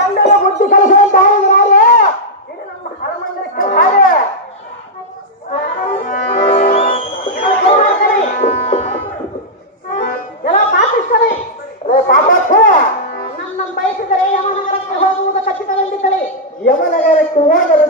ಗಂಡನ ಬುದ್ಧಿ ಕಲಿಸುವಂತ ಯಾರು ಇದು ನಮ್ಮ ಹರಮಂದಿರಕ್ಕೆ ಹಾಗೆ ಎಲ್ಲ ಪಾಪಿಸ್ತಾರೆ. ಪಾಪಪ್ಪ ನನ್ನ ಬಯಸಿದರೆ ಯಮನಗರಕ್ಕೆ ಹೋಗುವುದು ಖಚಿತವೆಂದಿದ್ದಳೆ. ಯಮನಗರಕ್ಕೆ ಹೋದರೆ